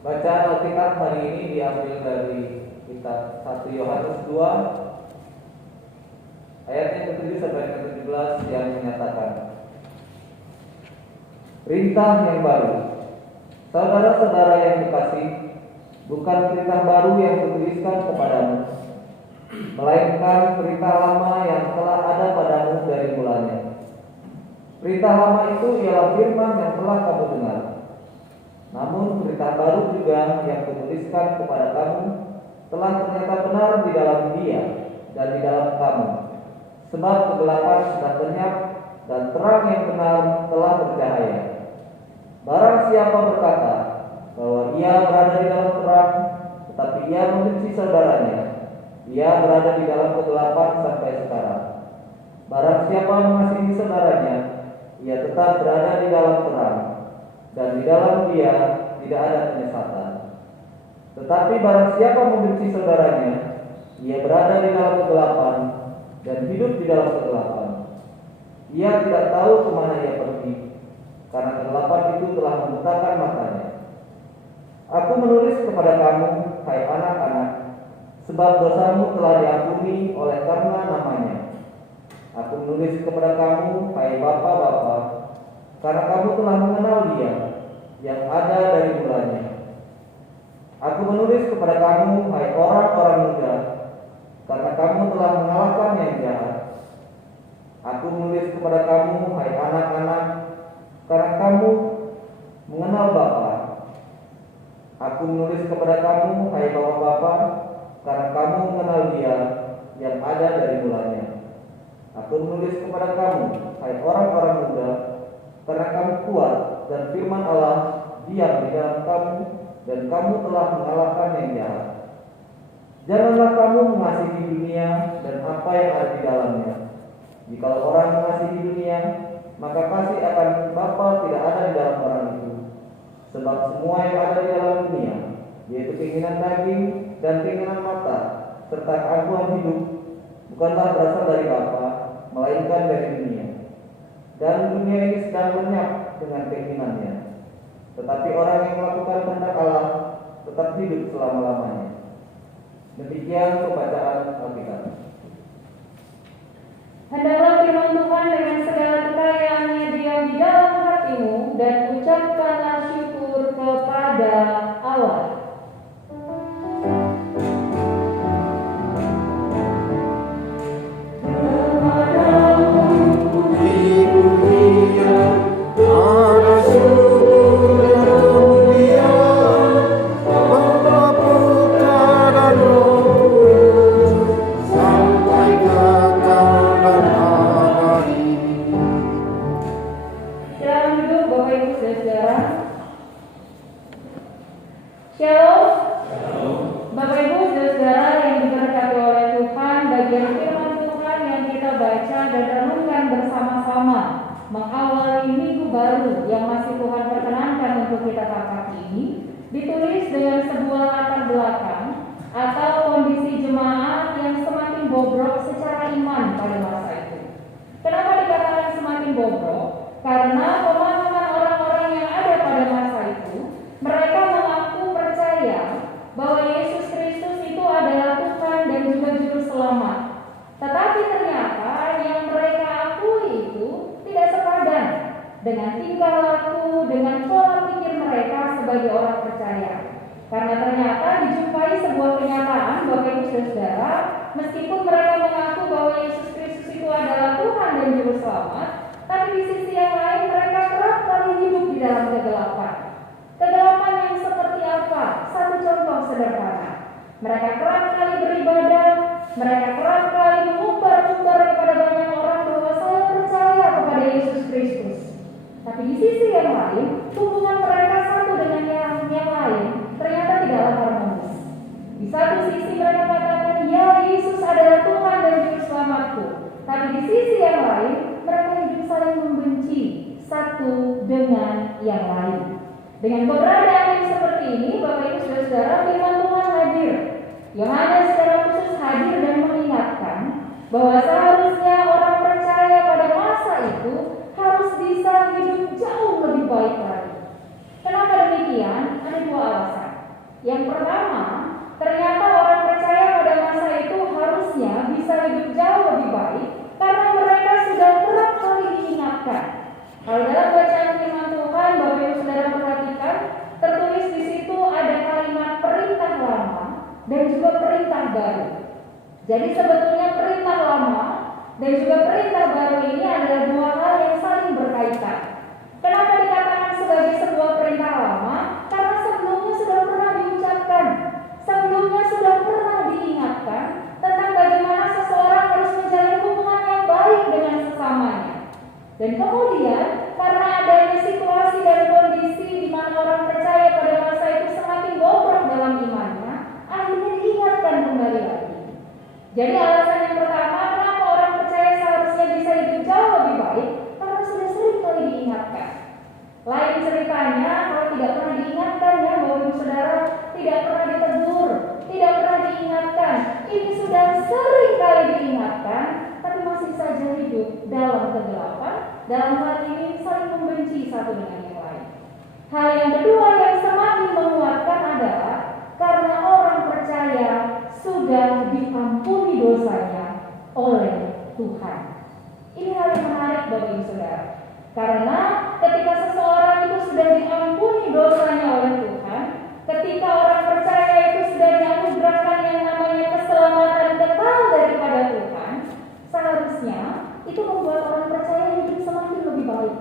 Bacaan Alkitab hari ini diambil dari kitab 1 Yohanes 2 ayat yang ke-7 sampai ke-17 yang menyatakan, perintah yang baru. Saudara-saudara yang dikasih, bukan perintah baru yang kutuliskan kepadamu, melainkan perintah lama yang telah ada padamu dari mulanya. Perintah lama itu ialah firman yang telah kamu dengar. Namun perintah baru juga yang kutuliskan kepada kamu telah ternyata benar di dalam Dia dan di dalam kamu. Sebab kegelapan sudah lenyap dan terang yang benar telah bercahaya. Barang siapa berkata bahwa ia berada di dalam terang, tetapi ia membenci saudaranya, ia berada di dalam kegelapan sampai sekarang. Barang siapa mengasihi saudaranya, ia tetap berada di dalam terang, dan di dalam Dia tidak ada penyesatan. Tetapi barang siapa membenci saudaranya, ia berada di dalam kegelapan dan hidup di dalam kegelapan. Ia tidak tahu kemana ia pergi, karena kegelapan itu telah membutakan matanya. Aku menulis kepada kamu, hai anak-anak, sebab dosamu telah diampuni oleh karena namanya. Aku menulis kepada kamu, hai bapak-bapak, karena kamu telah mengenal Dia yang ada dari mulanya. Aku menulis kepada kamu, hai orang-orang muda, karena kamu telah mengalahkan yang jahat. Aku menulis kepada kamu, hai anak-anak, karena kamu mengenal Bapa. Aku menulis kepada kamu, hai bapak-bapak, karena kamu mengenal Dia yang ada dari mulanya. Aku menulis kepada kamu, hai orang-orang muda, karena kamu kuat dan firman Allah diam di dalam kamu, dan kamu telah mengalahkan yang jahat. Janganlah kamu mengasihi dunia dan apa yang ada di dalamnya. Jika orang mengasihi dunia, maka kasih akan Bapa tidak ada di dalam orang itu. Sebab semua yang ada di dalam dunia, yaitu keinginan daging dan keinginan mata, serta keangkuhan hidup, bukanlah berasal dari Bapa, melainkan dari dunia. Dan dunia ini sedang lenyap dengan keinginannya. Tetapi orang yang melakukan kehendak Allah tetap hidup selama-lamanya. Demikian pembacaan Alkitab. Hendaklah firman Tuhan dengan segala kekayaannya diam di dalam hatimu, dan ucapkanlah syukur kepada Allah. Shalom. Bapak Ibu saudara yang diberkati oleh Tuhan, bagian firman Tuhan yang kita baca dan renungkan bersama-sama mengawali minggu baru yang masih Tuhan perkenankan untuk kita tangkap ini, ditulis dengan sebuah latar belakang atau kondisi jemaat yang semakin bobrok secara iman pada masa itu. Kenapa dikatakan semakin bobrok? Karena pemahaman orang-orang yang ada pada masa itu, mereka mengaku percaya bahwa Yesus Kristus itu adalah Tuhan dan juga Juru Selamat. Tetapi ternyata yang mereka akui itu tidak sepadan dengan tingkah laku, dengan pola pikir mereka sebagai orang percaya. Karena ternyata dijumpai sebuah kenyataan, Bapak Ibu Saudara, meskipun mereka mengaku bahwa Yesus Kristus itu adalah Tuhan dan Juru Selamat, tapi di sisi yang lain mereka kerap kali hidup di dalam kegelapan. Kegelapan yang seperti apa? Satu contoh sederhana. Mereka kerap kali beribadah, mereka kerap kali mengumbar-umbar kepada banyak orang bahwa saya percaya kepada Yesus Kristus. Tapi di sisi yang lain, hubungan mereka satu dengan yang lain ternyata tidaklah harmonis. Di satu sisi mereka katakan, ya Yesus adalah Tuhan dan Juru Selamatku. Tapi di sisi yang lain, mereka hidup saling membenci satu dengan yang lain. Dengan keberadaan yang seperti ini, Bapak Ibu Saudara, firman Tuhan hadir. Yohanes secara khusus hadir dan mengingatkan bahwa seharusnya orang percaya pada masa itu harus bisa hidup jauh lebih baik lagi. Kenapa demikian? Ada dua alasan. dan juga perintah baru. Jadi sebetulnya perintah lama dan juga perintah baru ini adalah dua hal yang saling berkaitan. Kenapa dikatakan sebagai sebuah perintah lama? Karena sebelumnya sudah pernah diucapkan, sebelumnya sudah pernah diingatkan tentang bagaimana seseorang harus menjalin hubungan yang baik dengan sesamanya. Dan kemudian karena adanya situasi dan kondisi di mana orang percaya pada masa itu semakin bobrok dalam imannya, akhirnya diingatkan kembali lagi. Jadi alasan yang pertama, kenapa orang percaya seharusnya bisa hidup jauh lebih baik? Karena sudah sering kali diingatkan. Lain ceritanya kalau tidak pernah diingatkan ya Bapak Ibu Saudara, tidak pernah ditegur, tidak pernah diingatkan. Ini sudah sering kali diingatkan, tapi masih saja hidup dalam kegelapan. Dalam hal ini saling membenci satu dengan yang lain. Hal yang kedua yang semakin menguatkan adalah karena orang percaya sudah diampuni dosanya oleh Tuhan. Ini hal yang menarik Bapak Ibu Saudara. Karena ketika seseorang itu sudah diampuni dosanya oleh Tuhan, ketika orang percaya itu sudah dianugerahkan yang namanya keselamatan kekal daripada Tuhan, seharusnya itu membuat orang percaya hidup semakin lebih baik.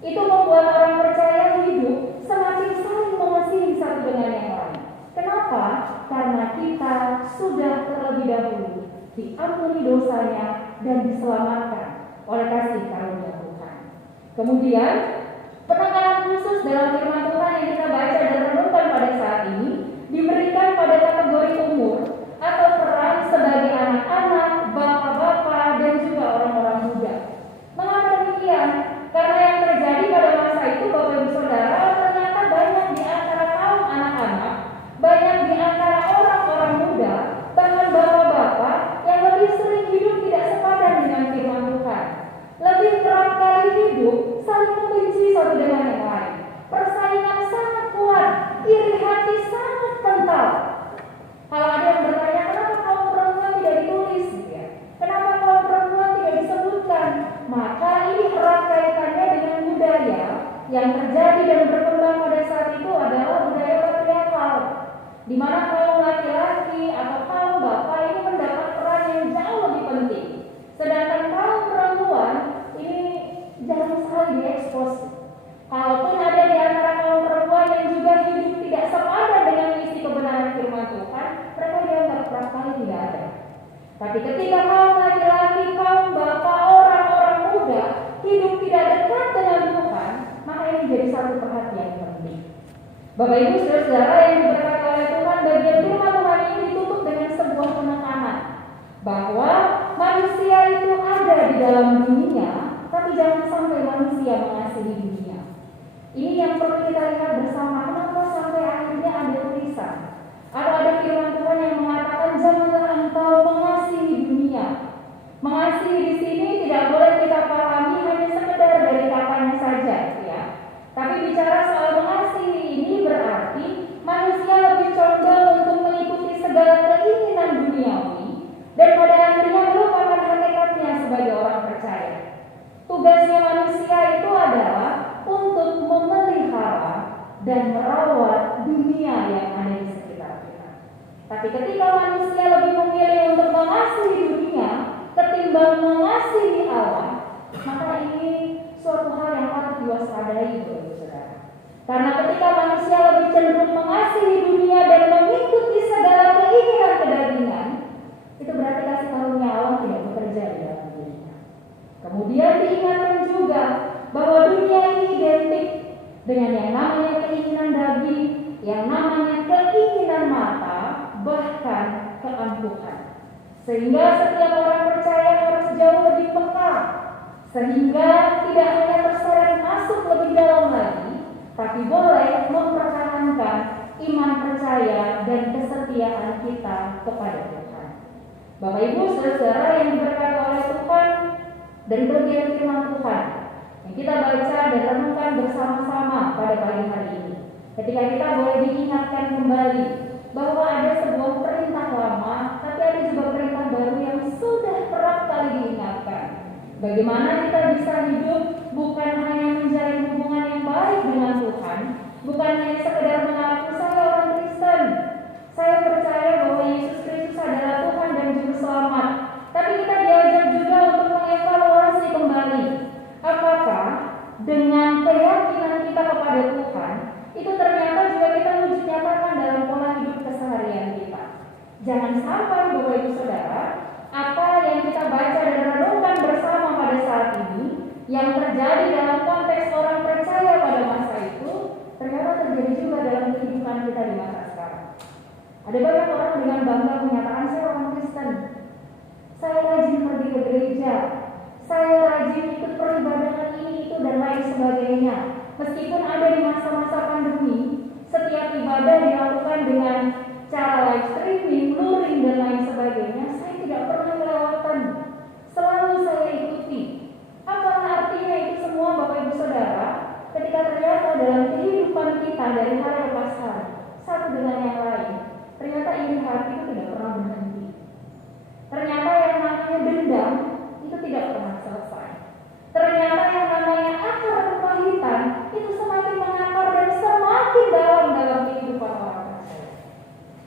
Itu membuat orang percaya hidup semakin saling mengasihi satu dengan yang lain. Kenapa? Karena kita sudah terlebih dahulu diampuni dosanya dan diselamatkan oleh kasih karunia Tuhan. Kemudian penekanan khusus dalam firman Tuhan yang kita baca dan renungkan pada saat ini diberikan pada kategori umur atau peran sebagai anak-anak, bapak-bapak, dan juga orang-orang muda. Mengapa demikian? Karena yang terjadi pada masa itu Bapak Ibu Saudara, ternyata banyak di antara kaum anak-anak, banyak di antara orang-orang muda, bahkan bapak-bapak yang lebih sering hidup tidak sepadan dengan firman Tuhan. Lebih kerap kali hidup saling membenci satu dengan yang lain. Persaingan sangat kuat, iri hati sangat kental. Kalau ada yang bertanya, kenapa kaum perempuan tidak ditulis? Ya? Kenapa kaum perempuan tidak disebutkan? Maka ini erat kaitannya dengan budaya yang terjadi dan berkembang pada saat itu adalah budaya patriarkal, di mana kaum laki-laki atau kaum bapak ini mendapat peran yang jauh lebih penting. Sedangkan kaum perempuan ini jarang sekali diekspos. Kalaupun ada di antara kaum perempuan yang juga hidup tidak sepadan dengan isi kebenaran firman Tuhan, mereka dianggap kerap kali tidak ada. Tapi ketika kaum laki-laki, kaum bapak, orang-orang muda hidup tidak dekat dengan Tuhan, maka ini jadi satu perhatian yang penting. Bapak Ibu Saudara yang diberkati oleh Tuhan, bagian firman Tuhan ini ditutup dengan sebuah penekanan bahwa manusia itu ada di dalam dunia, tapi jangan sampai manusia mengasihi dunia. Ini yang perlu kita lihat bersama. Kenapa sampai akhirnya ada tulisan atau ada firman Tuhan yang mengatakan janganlah engkau mengasihi dunia. Mengasihi di sini tidak boleh kita pahami hanya sekedar dari katanya saja, ya. Tapi bicara soal mengasihi ini berarti manusia lebih condong untuk mengikuti segala keinginan duniawi dan pada akhirnya melupakan hakikatnya sebagai orang percaya. Tugasnya manusia itu adalah untuk memelihara dan merawat dunia yang ada di sekitar kita. Tapi ketika manusia lebih memilih untuk mengasihi dunia ketimbang mengasihi Allah, maka ini suatu hal yang harus diwaspadai, saudara. Karena ketika manusia lebih cenderung mengasihi dunia dan mengikuti segala keinginan kedagingan, itu berarti kasih karunia Allah tidak bekerja di dalam dirinya. Kemudian diingatkan juga bahwa dunia ini identik dengan yang namanya keinginan daging, yang namanya keinginan mata, bahkan keangkuhan. Sehingga setiap orang percaya harus jauh lebih peka, sehingga tidak hanya terseret masuk lebih dalam lagi, tapi boleh mempertahankan iman percaya dan kesetiaan kita kepada Tuhan. Bapak Ibu Saudara yang diberkati oleh Tuhan, dari bagian firman Tuhan yang kita baca dan renungkan bersama-sama pada pagi hari ini, ketika kita boleh diingatkan kembali bahwa ada sebuah perintah lama, tapi ada juga perintah baru yang sudah kerap kali diingatkan. Bagaimana kita bisa hidup bukan hanya menjalin hubungan yang baik dengan Tuhan, bukan hanya sekedar mengaku saya orang Kristen, saya percaya bahwa Jangan sampai Bapak Ibu Saudara, apa yang kita baca dan renungkan bersama pada saat ini, yang terjadi dalam konteks orang percaya pada masa itu, ternyata terjadi juga dalam kehidupan kita di masa sekarang. Ada banyak orang dengan bangga menyatakan, saya orang Kristen, saya rajin pergi ke gereja, saya rajin ikut peribadatan ini, itu, dan lain sebagainya. Meskipun ada di masa-masa pandemi, setiap ibadah dilakukan dengan cara live streaming, luring, dan lain sebagainya, saya tidak pernah melewatkan. Selalu saya ikuti. Apa artinya itu semua Bapak Ibu Saudara? Ketika ternyata dalam kehidupan kita dari hari ke hari, satu dengan yang lain, ternyata iri hati itu tidak pernah berhenti. Ternyata yang namanya dendam itu tidak pernah selesai. Ternyata yang namanya akar kepahitan itu semakin mengakar dan semakin dalam kehidupan orang percaya.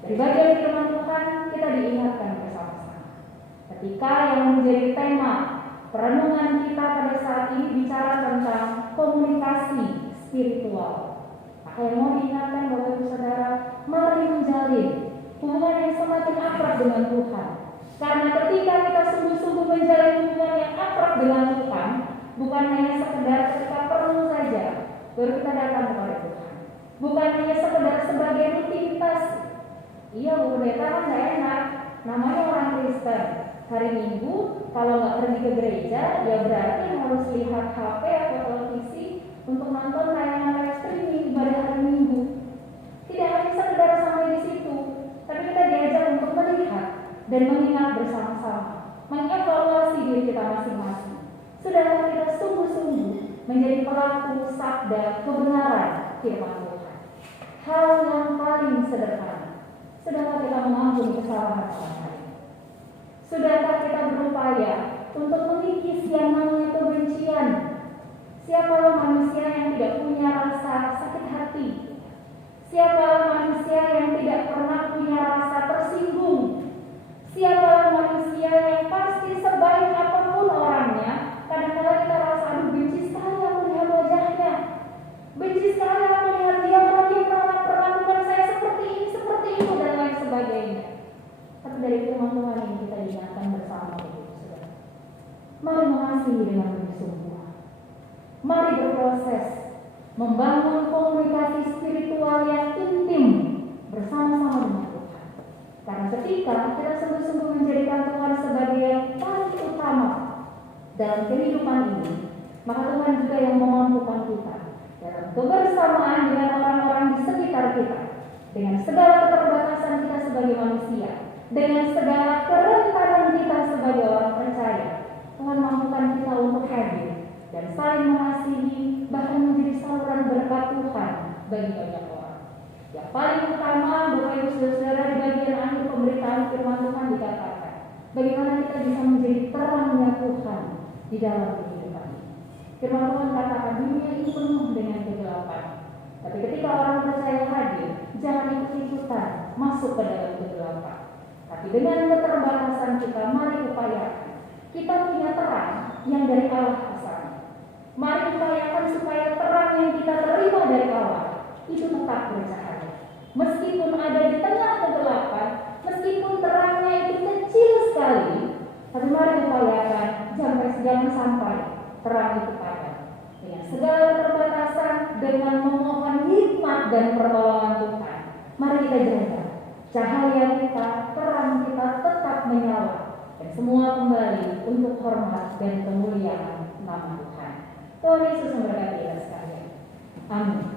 Dari bagian firman Tuhan kita diingatkan bersama-sama. Ketika yang menjadi tema perenungan kita pada saat ini bicara tentang komunikasi spiritual, maka yang mau diingatkan Bapak Ibu Saudara, mari menjalin hubungan yang semakin akrab dengan Tuhan. Karena ketika kita sungguh-sungguh menjalin hubungan yang akrab dengan Tuhan, bukan hanya sekedar ketika perlu saja baru kita datang kepada Tuhan, bukan hanya sekedar sebagai rutinitas. Iya, Bu Pendeta kan nggak enak, namanya orang Kristen. Hari Minggu kalau nggak pergi ke gereja, ya berarti harus lihat HP atau televisi untuk nonton tayangan live streaming ibadah hari Minggu. Tidak hanya sekedar sampai di situ, tapi kita diajak untuk melihat dan mengingat bersama-sama, mengevaluasi diri kita masing-masing. Sudahkah kita sungguh-sungguh menjadi pelaku sabda kebenaran firman Tuhan? Hal yang paling sederhana, sudahkah kita mengampuni kesalahan orang lain? Sudahkah kita berupaya untuk mengikis yang namanya kebencian? Siapalah manusia yang tidak punya rasa sakit hati? Siapalah manusia yang tidak pernah punya rasa tersinggung? Siapalah manusia yang pasti sebaik apapun orangnya, kadang-kadang kita rasa, aduh benci sekali aku lihat wajahnya, benci sekali aku lihat dia perlakukan saya seperti ini, seperti itu, dan lain sebagainya. Tapi dari firman Tuhan ini kita diingatkan bersama, saudara. Mari mengasihi dengan bersungguh. Mari berproses membangun komunikasi spiritual yang intim bersama-sama dengan Tuhan. Karena ketika kita sungguh-sungguh menjadikan Tuhan sebagai yang paling utama dalam kehidupan ini, maka Tuhan juga yang memampukan kita dalam kebersamaan dengan orang-orang di sekitar kita, dengan segala keterbatasan kita sebagai manusia, dengan segala kerentanan kita sebagai orang percaya. Tuhan mampukan kita untuk hadir dan saling mengasihi, bahkan menjadi saluran berkat Tuhan bagi banyak orang. Yang paling utama, Bapak Ibu Saudara, di bagian akhir pemberitaan firman Tuhan dikatakan, bagaimana kita bisa menjadi terangnya Tuhan di dalam kehidupan ini. Firman Tuhan katakan, dunia ini penuh dengan kegelapan. Tapi ketika orang percaya hadir, jangan ikut-ikutan masuk ke dalam kegelapan. Tapi dengan keterbatasan kita, mari upayakan kita punya terang yang dari Allah asalnya. Mari upayakan supaya terang yang kita terima dari Allah itu tetap bercahaya. Meskipun ada di tengah kegelapan, meskipun terangnya itu kecil sekali, tapi mari upayakan jangan sampai terang itu padam. Dengan segala keterbatasan, dengan memohon hikmat dan pertolongan Tuhan, mari kita jaga cahaya kita, terang kita tetap menyala, dan semua kembali untuk hormat dan kemuliaan nama Tuhan. Tuhan Yesus memberkati kita sekalian. Amin.